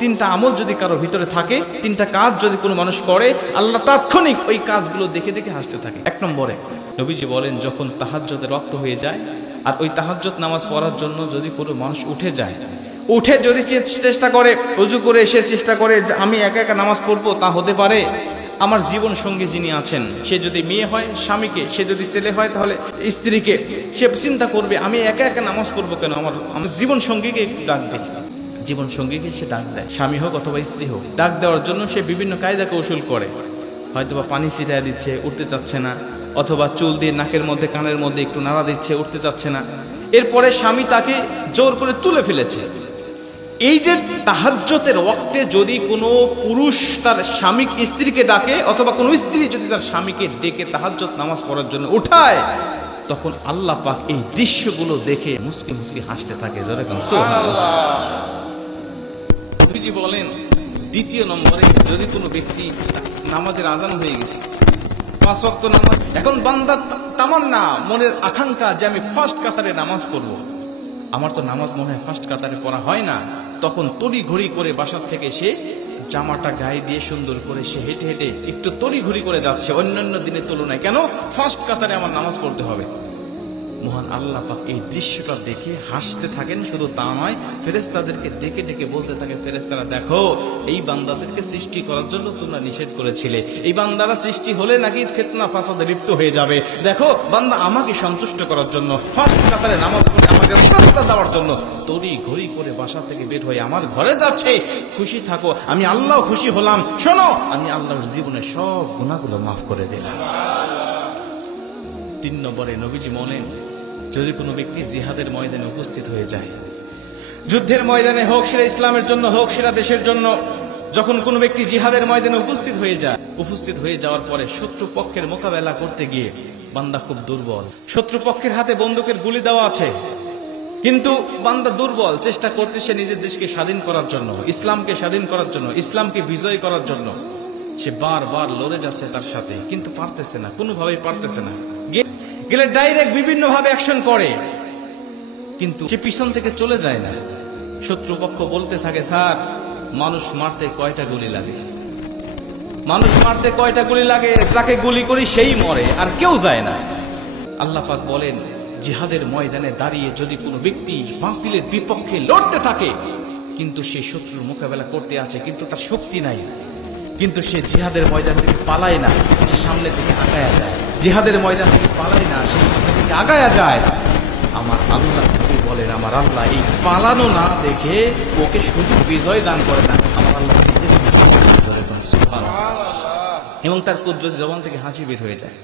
তিনটা আমল যদি কারো ভিতরে থাকে, তিনটা কাজ যদি কোনো মানুষ করে, আল্লাহ তাৎক্ষণিক ওই কাজগুলো দেখে দেখে হাসতে থাকে। এক নম্বরে নবীজি বলেন, যখন তাহাজ্জুদের ওয়াক্ত হয়ে যায় আর ওই তাহাজ্জুদ নামাজ পড়ার জন্য যদি কোনো মানুষ উঠে যায়, উঠে যদি চেষ্টা করে, ওযু করে এসে চেষ্টা করে যে আমি একা একা নামাজ পড়বো, তা হতে পারে আমার জীবন সঙ্গী যিনি আছেন, সে যদি মেয়ে হয় স্বামীকে, সে যদি ছেলে হয় তাহলে স্ত্রীকে, সে চিন্তা করবে আমি একা একা নামাজ পড়বো কেন, আমার জীবন সঙ্গীকে একটু ডাক দিই। জীবন সঙ্গীকে সে ডাক দেয়, স্বামী হোক অথবা স্ত্রী হোক। ডাক দেওয়ার জন্য সে বিভিন্ন কায়দা কৌশল করে, হয়তোবা পানি ছিটায় দিচ্ছে, উঠতে চাচ্ছে না, অথবা চুল দিয়ে নাকের মধ্যে কানের মধ্যে একটু নাড়া দিচ্ছে, উঠতে চাচ্ছে না। এরপরে স্বামী তাকে জোর করে তুলে ফেলেছে। এই যে তাহাজ্জুদের ওয়াক্তে যদি কোনো পুরুষ তার স্বামী স্ত্রীকে ডাকে, অথবা কোনো স্ত্রী যদি তার স্বামীকে ডেকে তাহাজ্জুদ নামাজ পড়ার জন্য উঠায়, তখন আল্লাহ পাক এই দৃশ্যগুলো দেখে মুস্কি মুস্কি হাসতে থাকে। জোরে বলেন সুবহানাল্লাহ। নবীজি বলেন, দ্বিতীয় নম্বরে যদি কোনো ব্যক্তি নামাজের আজান হয়ে গেছে, 5 ওয়াক্ত নামাজ, এখন বান্দার তামান্না, মনের আকাঙ্ক্ষা যে আমি ফার্স্ট কাতারে নামাজ পড়বো, আমার তো নামাজ মনে হয় ফার্স্ট কাতারে পড়া হয় না, তখন তড়ি ঘড়ি করে বাসার থেকে সে জামাটা গায়ে দিয়ে সুন্দর করে সে হেঁটে হেঁটে একটু তড়ি ঘড়ি করে যাচ্ছে অন্যান্য দিনের তুলনায়। কেন? ফার্স্ট কাতারে আমার নামাজ পড়তে হবে। মহান আল্লাহ পাক এই দৃশ্যটা দেখে হাসতে থাকেন। শুধু তা নয়, ফেরেশতাদেরকে ডেকে ডেকে বলতে থাকে, ফেরেশতারা দেখো, এই বান্দাদেরকে সৃষ্টি করার জন্য তোমরা নিষেধ করেছিলে, এই বান্দারা সৃষ্টি হলে নাকি ফিতনা ফাসাদে লিপ্ত হয়ে যাবে। দেখো, বান্দা আমাকে সন্তুষ্ট করার জন্য ফার্স্ট কাতারে নামাজ পড়ে আমাকে সাজদা দেওয়ার জন্য তড়ি ঘড়ি করে বাসা থেকে বের হয়ে আমার ঘরে যাচ্ছে। খুশি থাকো, আমি আল্লাহ খুশি হলাম। শোনো, আমি আল্লাহর জীবনে সব গুনাহগুলো মাফ করে দিলাম। 3 নম্বরে নবীজি বলেন, যদি কোনো ব্যক্তি জিহাদের ময়দানে উপস্থিত হয়ে যায়, যুদ্ধের ময়দানে হোক সেটা ইসলামের জন্য, হোক সেটা দেশের জন্য, যখন কোনো ব্যক্তি জিহাদের ময়দানে উপস্থিত হয়ে যাওয়ার পরে শত্রু পক্ষের মোকাবেলা করতে গিয়ে বান্দা খুব দুর্বল, শত্রু পক্ষের হাতে বন্দুকের গুলি দেওয়া আছে, কিন্তু বান্দা দুর্বল, চেষ্টা করতেছে নিজের দেশকে স্বাধীন করার জন্য, ইসলামকে স্বাধীন করার জন্য, ইসলামকে বিজয় করার জন্য। সে বারবার লড়ে যাচ্ছে তার সাথে, কিন্তু পারতেছে না, কোনোভাবেই পারতেছে না। গেলে ডাইরেক্ট বিভিন্ন ভাবে অ্যাকশন করে, কিন্তু সে পিছন থেকে চলে যায় না। শত্রুপক্ষ বলতে থাকে, স্যার, মানুষ মারতে কয়টা গুলি লাগে, মানুষ মারতে কয়টা গুলি লাগে, যাকে গুলি করি সেই মরে, আর কেউ যায় না। আল্লাহ পাক বলেন, জিহাদের ময়দানে দাঁড়িয়ে যদি কোনো ব্যক্তি বাতিলের বিপক্ষে লড়তে থাকে, কিন্তু সে শত্রুর মোকাবেলা করতে আছে, কিন্তু তার শক্তি নাই, কিন্তু সে জিহাদের ময়দান থেকে পালায় না, সে সামনে থেকে আগায়া যায়। জিহাদের ময়দান থেকে পালায় না, সে সামনে থেকে আগায়া যায়। আমার আল্লাহ বলেন, আমার আল্লাহ এই পালানো না দেখে ওকে শুধু বিজয় দান করে না, আমার আল্লাহ এবং তার কুদরত জবান থেকে হাসি বের হয়ে যায়।